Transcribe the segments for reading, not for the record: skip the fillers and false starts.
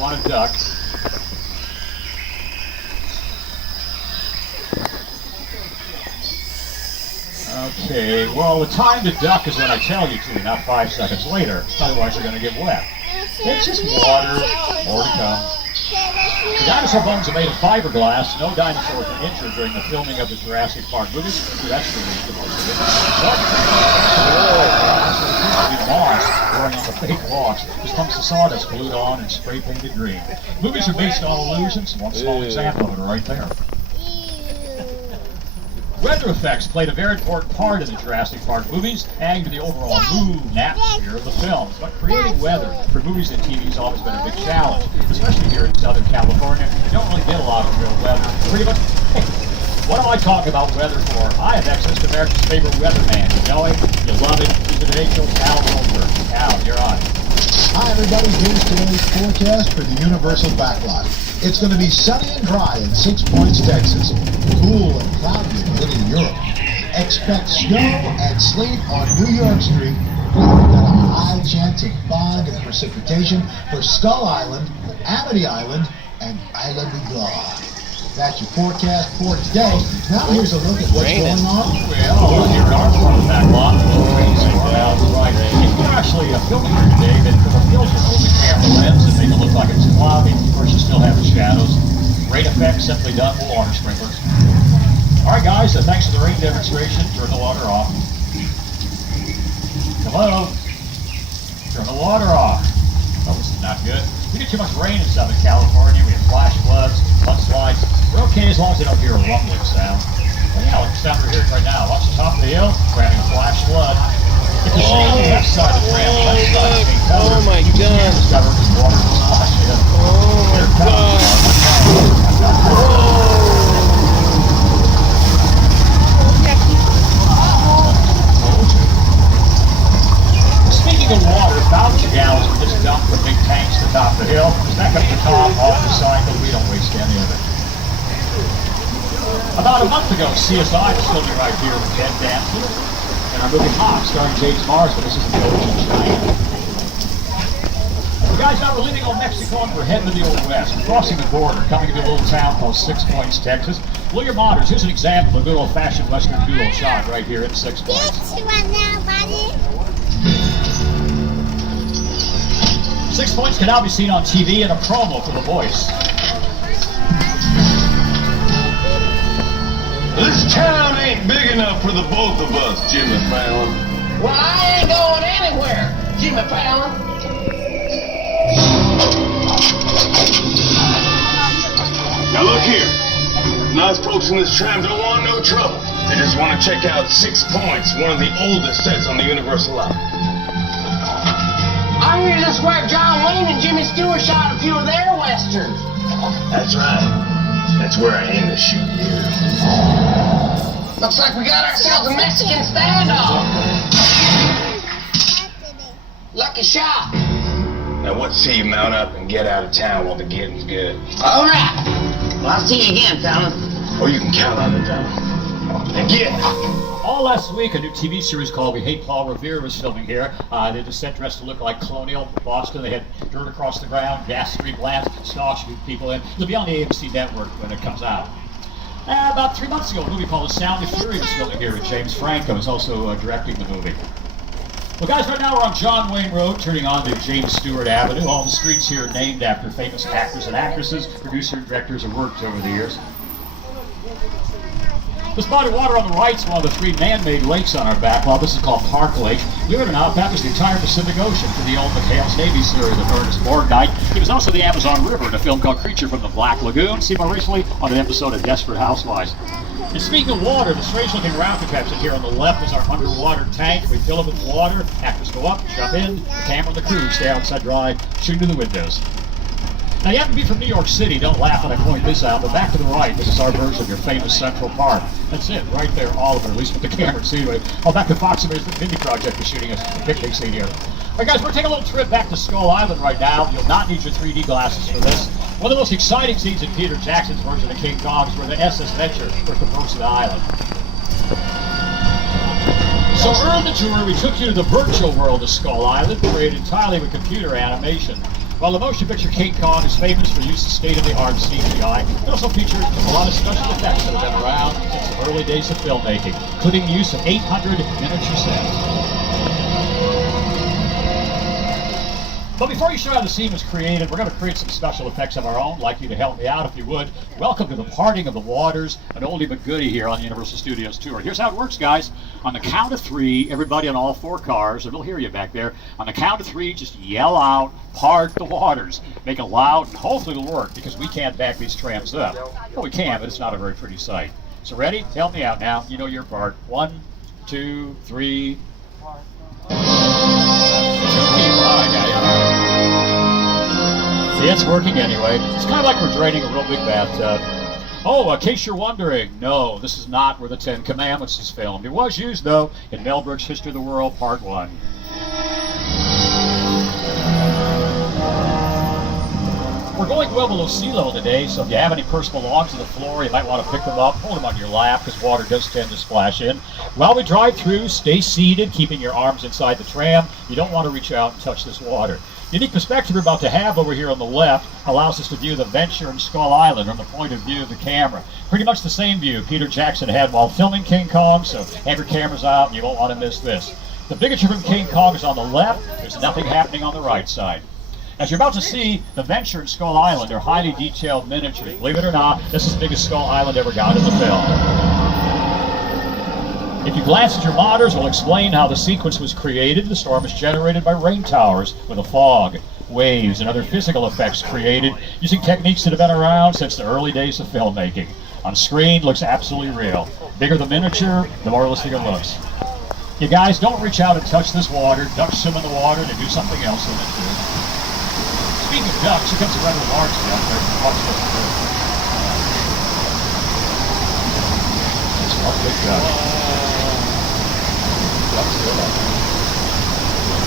want to duck. Okay, well, the time to duck is when I tell you to, not 5 seconds later. Otherwise, you're going to get wet. It's just water, more to come. The dinosaur bones are made of fiberglass. No dinosaurs were injured during the filming of the Jurassic Park movies. That's the most of it. Moss growing on the fake rocks. Just lumps of sawdust glued on and spray painted green. Movies are based on illusions. One small example of it right there. Weather effects played a very important part in the Jurassic Park movies, adding to the overall mood and atmosphere of the films. But creating weather for movies and TV has always been a big challenge, especially here in Southern California. You don't really get a lot of real weather. Pretty much, hey, what am I talking about weather for? I have access to America's favorite weatherman. You know him, you love it. He's an angel, Al Roker. Al, you're on. Hi everybody, here's today's forecast for the Universal Backlot. It's going to be sunny and dry in 6 Points, Texas. Cool and cloudy in Italy, Europe. Expect snow and sleet on New York Street. We've got a high chance of fog and precipitation for Skull Island, Amity Island, and Isla Nublar. That's your forecast for today. Now here's a look at what's going on. Well, here at our front backlot, right. If you're actually filming here today, then for the fields, you're only clear the lens and make it look like it's cloudy. Of course, you still have the shadows. Rain effect simply done with water sprinklers. All right, guys, thanks for the rain demonstration. Turn the water off. Hello? Turn the water off. Oh, this is not good. We get too much rain in Southern California. We have flash floods, mudslides. We're okay as long as they don't hear a rumbling sound. Well, yeah, like the sound we're hearing right now. Watch the top of the hill. We're having a flash flood. If you see on the left side of the ramp, left side of the main cover, oh my God! Discover this water just splashing in. Oh my God! Speaking of water, thousands of gallons were just dumped from big tanks to the top of the hill. Back up the top, off the side, but we don't waste any of it. About a month ago, CSI was filming right here with Ted Danson and our movie Hawk, starring James Marsden. This is the Ocean Giant. Guys, now we're leaving Old Mexico and we're heading to the Old West. We're crossing the border, coming to a little town called 6 Points, Texas. William Monitors, here's an example of a good old-fashioned Western duo shot right here in 6 Points. 6 Points can now be seen on TV in a promo for The Voice. This town ain't big enough for the both of us, Jimmy Fallon. Well, I ain't going anywhere, Jimmy Fallon. Now look here. Nice folks in this tram don't want no trouble. They just want to check out 6 Points, one of the oldest sets on the Universal line. I hear this is where John Wayne and Jimmy Stewart shot a few of their westerns. That's right. That's where I aim to shoot you. Looks like we got ourselves a Mexican standoff. Lucky shot. Now what say you mount up and get out of town while the getting's good? All right. Well, I'll see you again, fella. Or you can count on it, fella. And get. All last week, a new TV series called We Hate Paul Revere was filming here. They had the set dressed to look like colonial Boston. They had dirt across the ground, gas street lamps, stalks shoot people in. It'll be on the ABC network when it comes out. About 3 months ago, a movie called The Sound of Fury was filming here, and James Franco is also directing the movie. Well, guys, right now we're on John Wayne Road, turning on to James Stewart Avenue. All the streets here are named after famous actors and actresses, producers and directors have worked over the years. This body of water on the right is one of the 3 man-made lakes on our backlot. This is called Park Lake. Believe it or not, that was the entire Pacific Ocean for the old McHale's Navy series of Ernest Borgnine. It was also the Amazon River in a film called Creature from the Black Lagoon, seen more recently on an episode of Desperate Housewives. And speaking of water, the strange-looking rocket capsule here on the left is our underwater tank. We fill it with water. Actors go up, jump in. The camera and the crew stay outside dry, shooting through the windows. Now, you have to be from New York City. Don't laugh when I point this out. But back to the right, this is our version of your famous Central Park. That's it, right there, Oliver, at least with the camera. See, oh, back to Fox and the Vindy Project is shooting a picnic scene here. All right, guys, we're taking a little trip back to Skull Island right now. You'll not need your 3D glasses for this. One of the most exciting scenes in Peter Jackson's version of King Kong is where the SS Venture first approached the island. So early in the tour, we took you to the virtual world of Skull Island, created entirely with computer animation. While the motion picture King Kong is famous for use of state-of-the-art CGI, it also features a lot of special effects that have been around since the early days of filmmaking, including the use of 800 miniature sets. But before you show how the scene was created, we're going to create some special effects of our own. I'd like you to help me out if you would. Welcome to the Parting of the Waters, an oldie but goodie here on the Universal Studios Tour. Here's how it works, guys. On the count of three, everybody on all four cars, and we'll hear you back there. On the count of three, just yell out, "Part the waters." Make it loud, and hopefully it'll work, because we can't back these trams up. Well, we can, but it's not a very pretty sight. So ready? Help me out now. You know your part. 1, 2, 3. See, it's working anyway. It's kind of like we're draining a real big bathtub. Oh, in case you're wondering, no, this is not where the Ten Commandments is filmed. It was used, though, in Mel Brooks' History of the World, Part 1. We're going well below sea level today, so if you have any personal belongings on the floor, you might want to pick them up, hold them on your lap, because water does tend to splash in. While we drive through, stay seated, keeping your arms inside the tram. You don't want to reach out and touch this water. The unique perspective we're about to have over here on the left allows us to view the Venture and Skull Island from the point of view of the camera. Pretty much the same view Peter Jackson had while filming King Kong, so have your cameras out and you won't want to miss this. The bigger from King Kong is on the left. There's nothing happening on the right side. As you're about to see, the Venture and Skull Island are highly detailed miniatures. Believe it or not, this is the biggest Skull Island ever got in the film. If you glance at your monitors, we'll explain how the sequence was created. The storm is generated by rain towers with a fog, waves, and other physical effects created using techniques that have been around since the early days of filmmaking. On screen, looks absolutely real. Bigger the miniature, the more realistic it looks. You guys, don't reach out and touch this water. Ducks swim in the water to do something else with it too. Speaking of ducks, here comes a rather large duck. Watch this. It's one big duck.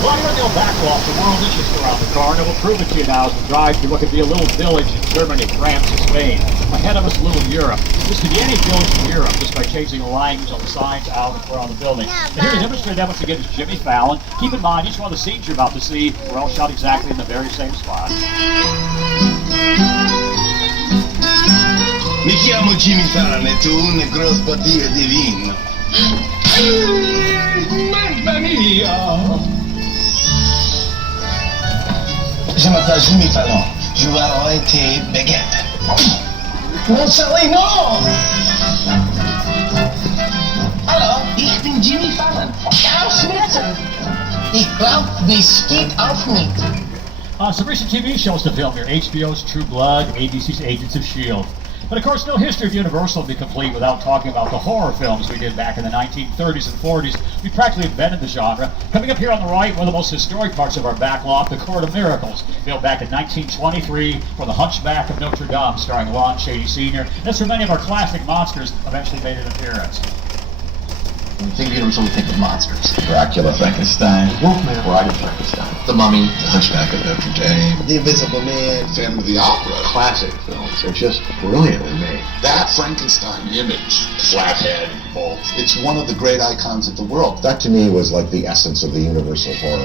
Well, here in the old backloft, the world is just around the corner. We'll prove it to you now as we drive through what could be a little village in Germany, France, and Spain. Ahead of us, a little Europe. This could be any village in Europe just by changing the language on the signs out and around the building. And here to demonstrate that once again is Jimmy Fallon. Keep in mind, each one of the scenes you're about to see were all shot exactly in the very same spot. Mi chiamo Jimmy Fallon e tu un grosso bottiglia di vino. Mamma mia! Je m'appelle Jimmy Fallon. Je vais arrêter baguette. Non, Sally, non! Hallo, ich bin Jimmy Fallon. Ausschnitzen! Ich glaub, dies geht auf mich. Some recent TV shows to film here. HBO's True Blood, ABC's Agents of S.H.I.E.L.D. But of course, no history of Universal would be complete without talking about the horror films we did back in the 1930s and 40s. We practically invented the genre. Coming up here on the right, one of the most historic parts of our backlot, The Court of Miracles, built back in 1923 for The Hunchback of Notre Dame, starring Lon Chaney Sr. That's where many of our classic monsters eventually made an appearance. When we think of Universal, we think of monsters. Dracula, Frankenstein, Wolfman, Bride of Frankenstein, The Mummy, The Hunchback of Notre Dame, The Invisible Man, Phantom of the Opera. Classic films. They're just brilliantly made. That Frankenstein image, flathead, bolt. It's one of the great icons of the world. That to me was like the essence of the Universal horror.